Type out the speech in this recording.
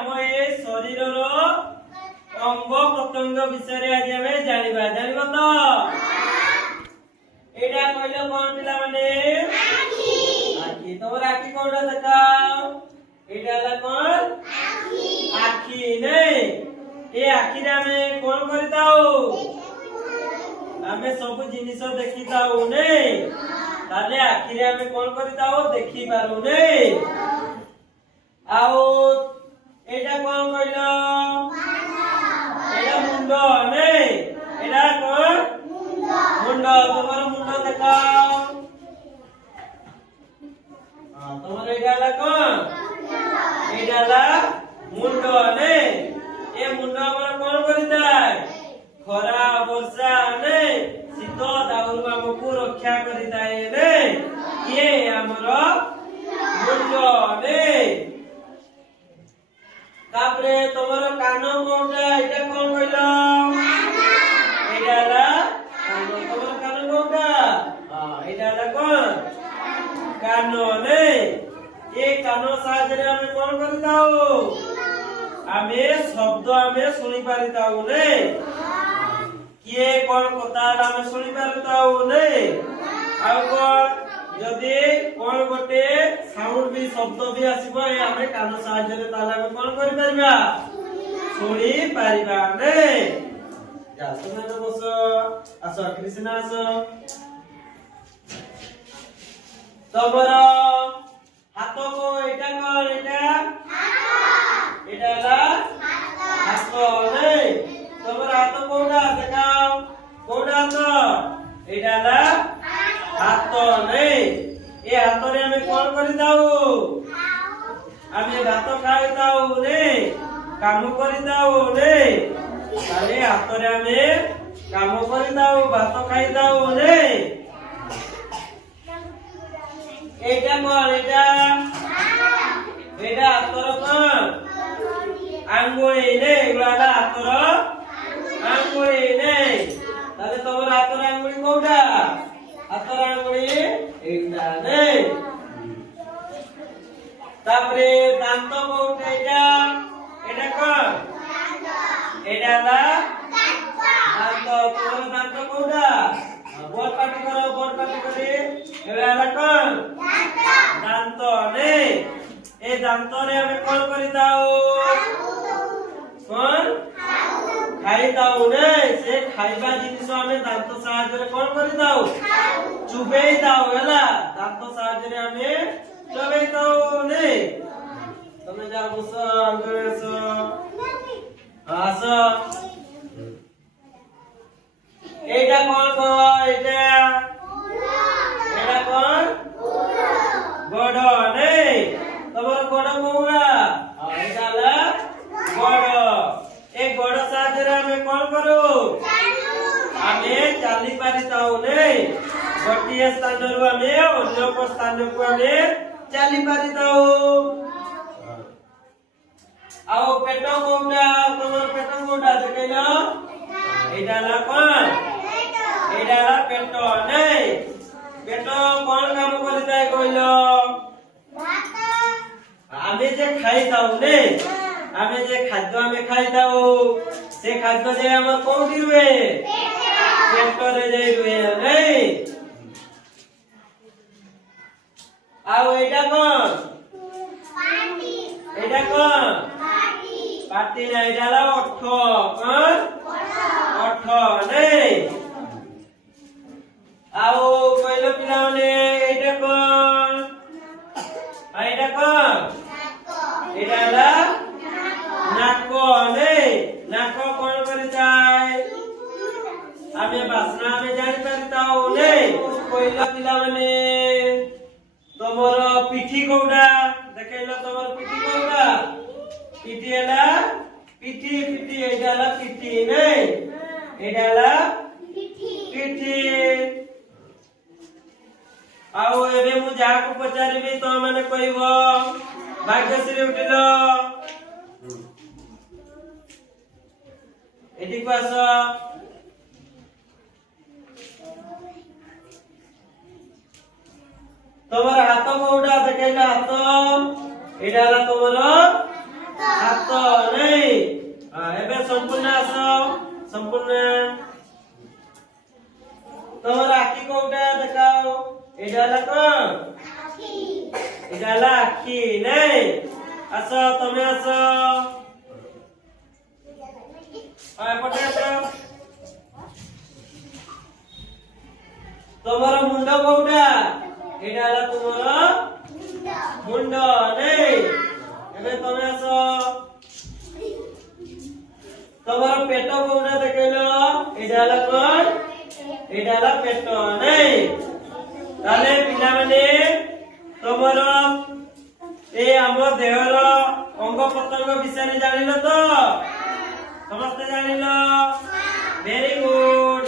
आम ए शरीर अंग प्रत्यंग विषय आज आम जानिबा जानिबा तो एटा कहलो कोन पिला माने आखी तोर आखी कोडा देखाओ एटा ला कोन आखी नहीं ए आखी रे आमे कोन करताओ आमे सब जिनिस देखिताओ नहीं ताले आखी रे आमे कोन करताओ देखि पारो नहीं आओ एटा कोन कहलो एटा मुंडो नहीं एटा कोन मुंडो तुम्हारा मुंडो देखाओ तुम्हारा एटा ला कोन एटा ला मुंडो नहीं ए मुंडो हमरा कोन करिताय खरा वर्षा नहीं शीत दाउरु हमकु रक्षा करिताय नहीं ये हमरो मुंडो नहीं तापरे तुम्हारा कानो कोनटा एटा कोन कहलो एटा ला कानो तुम्हारा कानो कोनटा एटा ला कोन कानो नहीं ए कानो साहाय्य आमे कोन करिताओ आमे शब्द आमे सुनि पारिताओ नहीं किए कोन कथा आमे सुनि पारिताओ नहीं आ कोन जदि कोन गोटे साउंड भी शब्द भी आसीबो ए आमे कानो साहाय्य रे ताला आमे कोन करि परिबा सुनि पारिबा नहीं जा सुना तो बसो आसो कृष्ण आसो तबरा हाथ को एटा कोन एटा एटा ला हाथ नहीं तबरा हाथ कोडा देखाओ कोडा तो एटा ला हाथ नहीं ए हाथ रे हमें कोन करि दाऊ हमें भात खाइ दाऊ नहीं काम करि दाऊ नहीं ताले हाथ रे हमें काम करि दाऊ भात खाइ दाऊ नहीं एटा कोन एटा एटा हाथर कोन आंगुली नहीं वाला हाथर आंगुली नहीं ताले तोर हाथर आंगुली कोडा हाथर आंगुली एटा नहीं तापरे दांत कोडा एटा कोन एटा ला दांत तोर दांत कोडा बोल पाटी करे एटा ला कोन दांत नहीं ए दांत रे हमें कोन करिताओ कोन खाइ दाओ नहीं से खाइबा जिनिस हमें दांत साहाय्य रे कोन करिताओ चुबेई दाओ हला दांत साहाय्य रे हमें चुबेई दाओ नहीं तमे जा बसो अंगरेसो आसो एटा कोन को एटा कोन गोड़ नहीं तमर गोड़ कोउरा एटा ला गोड़ ए गोड़ साहाय्य रे हमें कोन करू हमें चाली पारिताओ नहीं गोटिए स्थान रु हमें अन्य को स्थान को हमें चाली पारिताओ आओ पेट कोउरा तमर पेट कोउरा देखैलो एटा ला कोन एटा ला पेट नहीं पेट कोन काम करिताय कहलो आमे जे खाइ दाऊ नहीं आमे जे खाद्य आमे खाइ दाऊ से खाद्य जे हमर कोठी रुए पेट रे जे रुए नहीं आउ एटा कोन पाटी एटा कोन पाटी ना एटा ला ओठ कोन ओठ नहीं आउ कहलो पिला माने एटा कोन एटा कोन एटा ला नाको नहीं नाको कोन करिताय आमे बासना में जानि पारिताओ नहीं कहलो पिला माने तमर पिठी कोडा देखैलो तमर पिठी कोडा पिठी एला पिठी पिठी एटा ला पिठी नहीं एटा ला पिठी आओ एबे मु जाको पचारिबी तो माने कहबो भाग्यश्री उठिलो एटी को आसो तमर हाथ कोडा देखैला हाथ एडाला तमर हाथ ଏଇଟା ହେଲା କଣ? ଏଇଟା ହେଲା ଆଖି ନାଇଁ। ଆସ ତମେ ଆସ ଏପଟେ ଆସ। ତମର ମୁଣ୍ଡ କୋଉଟା? ଏଇଟା ହେଲା ତୁମର ମୁଣ୍ଡ ନାଇଁ। ଏବେ ତମେ ଆସ। ତମର ପେଟ କୋଉଟା ଦେଖେଇଲ? ଏଇଟା ହେଲା କଣ? ଏଇଟା ହେଲା ପେଟ ନାଇଁ। ତାହେଲେ ପିଲାମାନେ ତମର ଏ ଆମ ଦେହର ଅଙ୍ଗ ପ୍ରତ୍ୟଙ୍ଗ ବିଷୟରେ ଜାଣିଲ ତ? ସମସ୍ତେ ଜାଣିଲ? Very good.